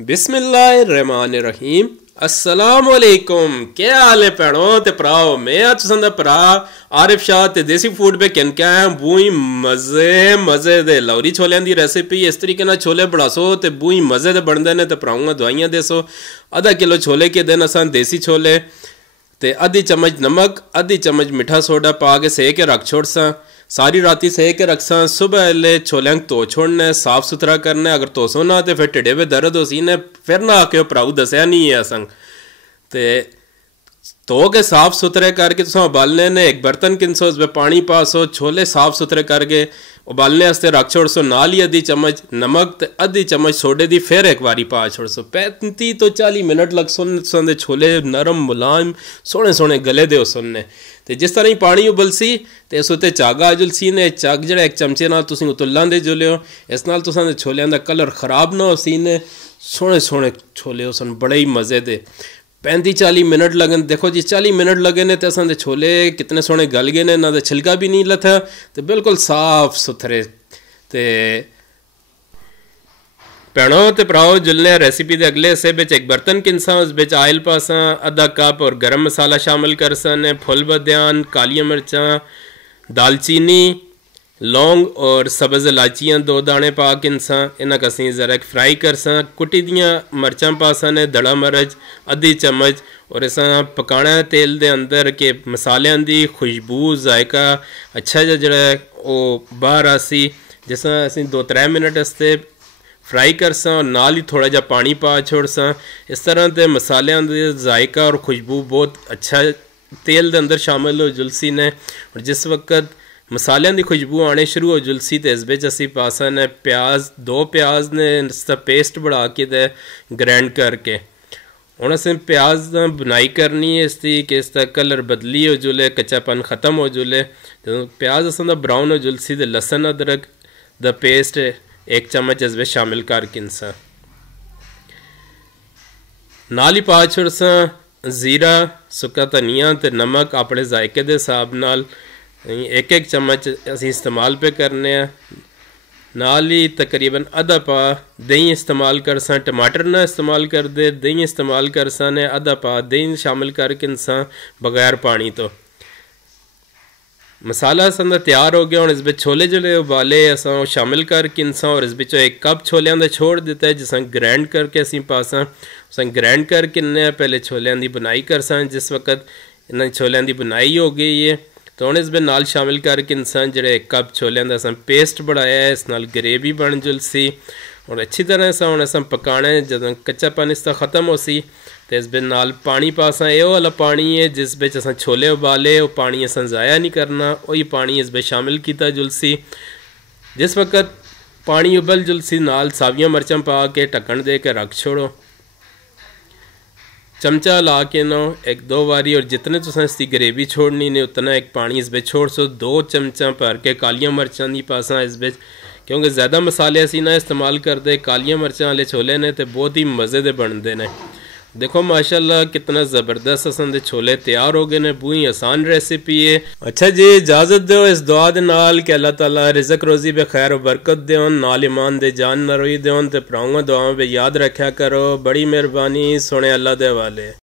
बिस्मिल्लाहिर्रहमानिर्रहीम। अस्सलाम वालेकुम। क्या हाल है भैनों ते भराओ? मैं तुसां दा भरा आरिफ शाह ते देसी फूड पे किन क्या है बूई मजे दे लाहौरी छोलियां दी रेसिपी इस तरीके नाल छोले बनासो ते बूई मजे दे बनदे ने ते भराऊं दवाइयां देसो। आधा किलो छोले के दिन असां देसी छोले ते आधी चम्मच नमक आधी चम्मच मिठा सोडा पा के सेक के रख छोड़सा। सारी राती सेक के रखसा। सुबह ले छोलियां धो छोड़ना, साफ सुथरा करना। अगर धोसो ना तो फिर ढिडे में दर्द हो सी ने फिर ना आके भराऊ दसिया नहीं है असंग ते धो के साफ सुथरे करके तुम उबालने ने। एक बर्तन किनसो उसमें पानी पासो, छोले साफ सुथरे करके उबालने वास्ते रख छोड़सो। नाल ही आधी चम्मच नमक ते आधी चम्मच सोडे दी फिर एक बारी पा छोड़सो। 35 तो 40 मिनट लग सुन छोले नरम मुलायम सोहने सोहने गले दे सुनने। तो जिस तरह ही पानी उबलसी तो इस उत्ते झग आ जुलसी ने। झग जो एक चमचे नाल तुसीं उत्ते लांदे जुलियो। इस नाल तुसां दे छोलियां दा कलर खराब ना हो सी ने। सोहने सोहने छोले हो सन बड़े ही मज़े दे। 35-40 मिनट लगन। देखो जी 40 मिनट लगे ने तो असां दे छोले कितने सोहने गल गए ने। ना तो छिलका भी नहीं लथा तो बिल्कुल साफ सुथरे। तो भैनों ते भराओ जुलने रेसिपी दे अगले हिस्से में एक बर्तन किनसा, उस बिच आयल पासा, आधा कप और गर्म मसाला शामिल करसा ने। फुल बद्यान, कालियां मिर्चां, दालचीनी, लौंग और सब्ज़ इलाचियाँ 2 दाने पा किनसा। इन्हें कसी ज़रा फ्राई करसा। कुटी दियाँ मिर्चां पासा ने, दड़ा मिर्च आधी चम्मच और इसा पकाना तेल दे अंदर के मसालियां दी खुशबू जायका अच्छा जड़ा वो बाहर आसी। जिस तरह असीं 2-3 मिनट वास्ते फ्राई करसा और नाल ही थोड़ा जा पानी पा छोड़सा। इस तरह के मसालियां दे जायका और खुशबू बहुत अच्छा तेल दे अंदर शामिल हो जुलसी ने। और जिस वक्त मसालियां दी खुशबू आने शुरू हो जुलसी तो इस बिच असी पासा ने प्याज 2 प्याज ने इसका पेस्ट बना के ते ग्राइंड करके हुण असें प्याज दा बुनाई करनी है इसकी कि इसका कलर बदली हो जुले, कच्चापन खत्म हो जुले। तो प्याज असां दा ब्राउन हो जुलसी तो लसन अदरक दा पेस्ट 1 चम्मच इसमें शामिल कर किनसा। नाल ही पा छोड़सा जीरा, सुक्का धनिया ते नमक अपने जायके दे हिसाब नाल 1-1 चम्मच असीं इस्तेमाल पे करने। नाल ही तकरीबन आधा पा दही इस्तेमाल करसा। टमाटर ना इस्तेमाल कर दे, दही इस्तेमाल करसा ने। आधा पा दही शामिल कर किनसा बगैर पानी तो। मसाला संदा तैयार हो गया। और इस बिच छोले जोले उबाले असा शामिल कर किनसा और इस बिच 1 कप छोलियां दा छोड़ दिता है जिसा ग्राइंड करके असी पासा उस ग्राइंड कर किन्ने पहले छोलियां दी बुनाई करसा। जिस वक्त इन्हें छोलियां दी बुनाई हो गई है तो हम इस बिच नाल शामिल कर किनसा जेड़े 1 कप छोलियां दा असा पेस्ट बनाया है। इस नाल ग्रेवी बन जुलसी और अच्छी तरह से हम असा पकाना है। जदों कच्चापन इसका खत्म हो सी तो इस बिच नाल पानी पासा। ये वाला पानी है जिस बिच असां छोले उबाले वो पानी असां ज़ाया नहीं करना। वही पानी इस बिच शामिल किया जुलसी। जिस वक्त पानी उबल जुलसी नाल सावियां मिर्चां पा के ढक्कन दे के रख छोड़ो। चमचा ला के ना 1-2 बारी और जितने तुसां इसकी ग्रेवी छोड़नी ने उतना एक पानी इस बिच छोड़ सो। 2 चमचा भर के कालियां मिर्चां दी पासा इस बिच क्योंकि ज़्यादा मसाले असी ना इस्तेमाल करते। कालियां मिर्चां वाले छोले ने तो बहुत ही मज़े दे बनते हैं। देखो माशाल्लाह कितना ज़बरदस्त असन दे छोले तैयार हो गए ने। पूरी आसान रेसिपी है। अच्छा जी इजाज़त दो इस दुआ दे नाल कि अल्लाह ताला रिज़क रोज़ी पे खैर और बरकत देन, नाल ईमान दे जान न रोई देन। ते भरावां दुआवां पे याद रखा करो। बड़ी मेहरबानी। सुने अल्लाह दे हवाले।